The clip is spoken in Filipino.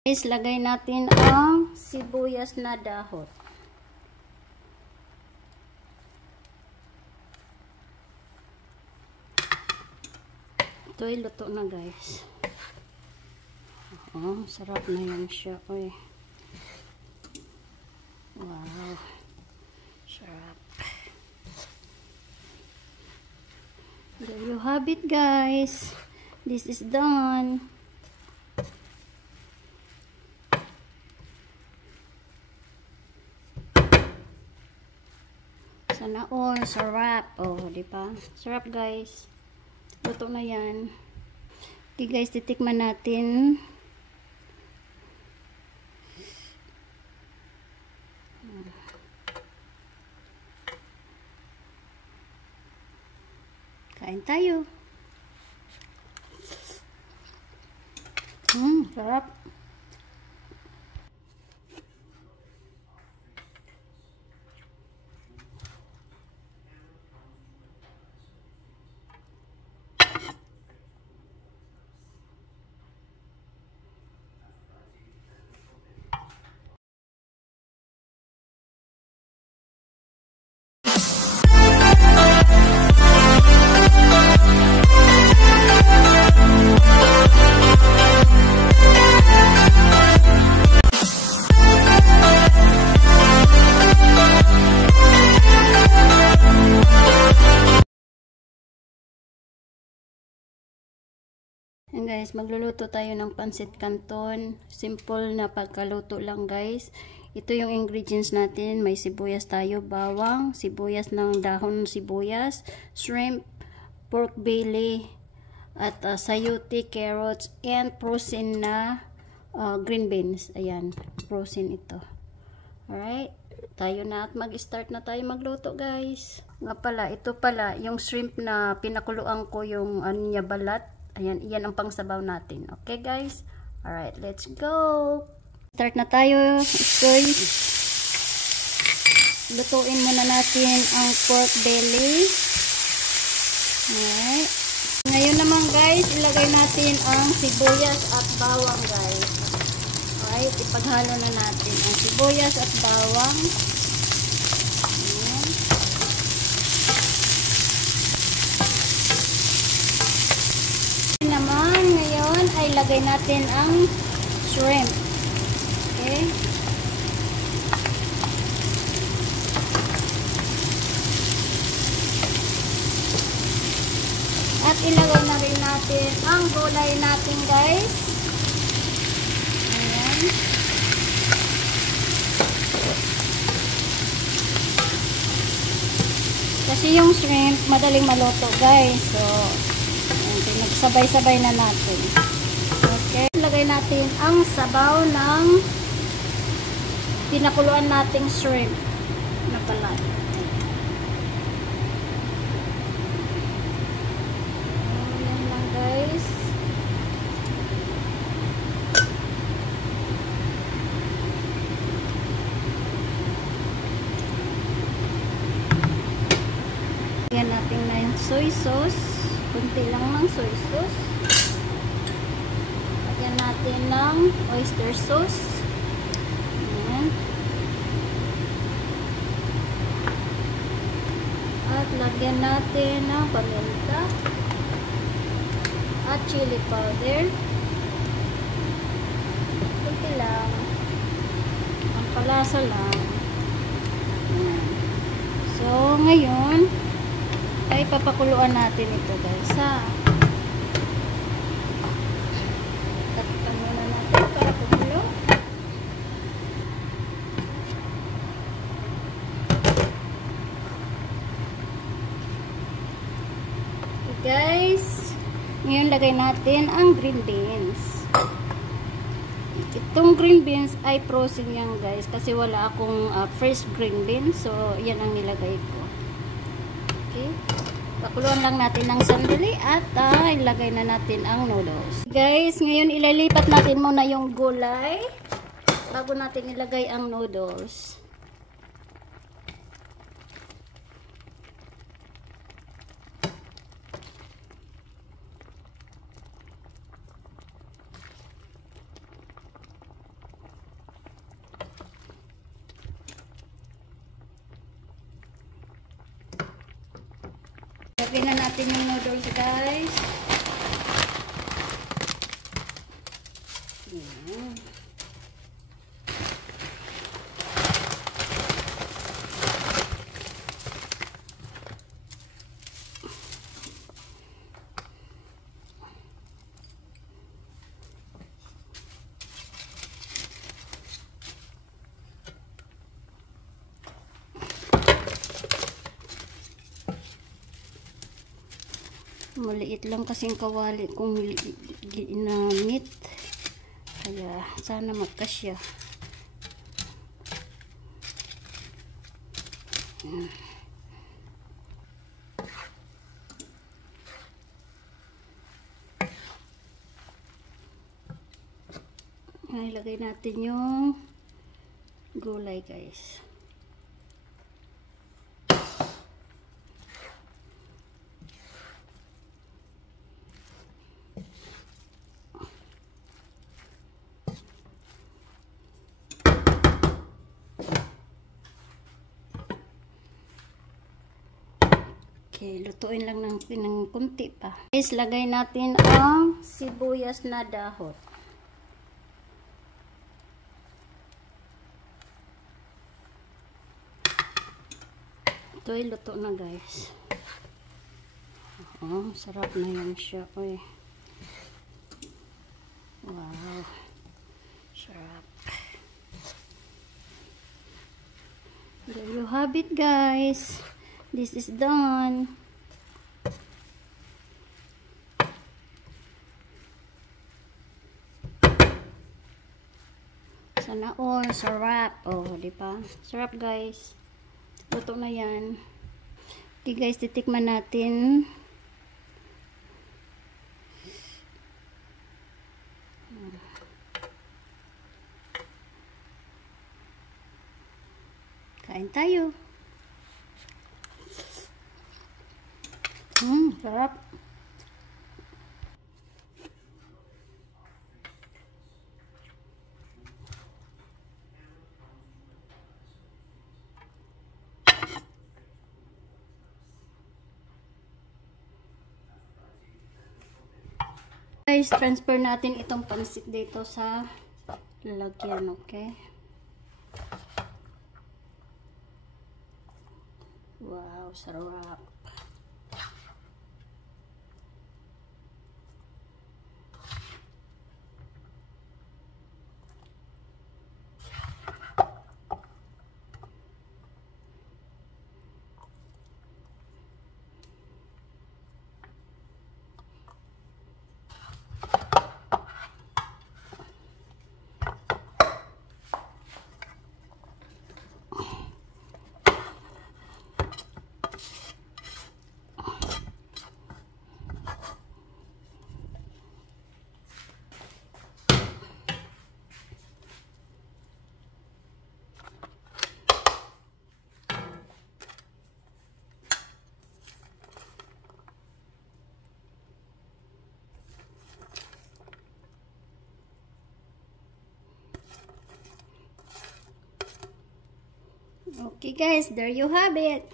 Guys, lagay natin ang sibuyas na dahon. Ito ay luto na guys. Oh, sarap na yan siya. Uy. Wow. Sarap. There you have it guys. This is done. Sana all, sarap. Oh, di ba? Sarap guys. Luto na yan. Okay guys, titikman natin. Kain tayo. Sarap. And guys, magluluto tayo ng pancit canton. Simple na pagkaluto lang guys. Ito yung ingredients natin. May sibuyas tayo, bawang, sibuyas ng dahon sibuyas, shrimp, pork belly, at sayote, carrots, and frozen na green beans. Ayan, frozen ito. Alright, tayo na at mag-start na tayo magluto guys. Nga pala, ito pala, yung shrimp na pinakuluan ko yung niya balat. Ayan, iyan ang pangsabaw natin. Okay guys? Alright, let's go! Start na tayo. Guys, lutuin muna natin ang pork belly. Alright. Ngayon naman guys, ilagay natin ang sibuyas at bawang guys. Alright, ipaghalo na natin ang sibuyas at bawang. Ilagay natin ang shrimp. Okay? At ilagay na rin natin ang gulay natin guys. Ayan. Kasi yung shrimp madaling maluto guys. So, nagsabay-sabay na natin. Okay, lagay natin ang sabaw ng pinakuluan nating shrimp na balat. Ayan lang guys. Ayan natin na yung soy sauce. Kunti lang ng soy sauce. Lagyan natin ng oyster sauce. Ayan. At lagyan natin ng paminta at chili powder. Kunti lang. Ang palasa lang. Ayan. So, ngayon ay papakuluan natin ito guys ha. Takpan muna natin para kumulo. Okay guys, ngayon lagay natin ang green beans. Itong green beans ay frozen yan guys kasi wala akong fresh green beans, so yan ang nilagay ko. Okay, pakuluan lang natin ng sandali at ilagay na natin ang noodles. Guys, ngayon ililipat natin muna yung gulay bago natin ilagay ang noodles. Ilagay na natin yung noodles, guys. Ayan. Maliit lang kasing kawali kung ginamit. Kaya sana magkasya. Ilagay natin yung gulay, guys. Okay, lutuin lang natin ng kunti pa. Guys, lagay natin ang sibuyas na dahon. Ito ay luto na, guys. Oh, sarap na yan siya. Uy. Wow. Sarap. There you have it, guys. This is done. Sana all sarap. Oh, di ba? Sarap, guys. Luto na yan. Okay, guys, titikman natin. Kain tayo. Sarap. Guys, transfer natin itong pansit dito sa lalagyan, okay? Wow, sarap. Okay, guys, there you have it.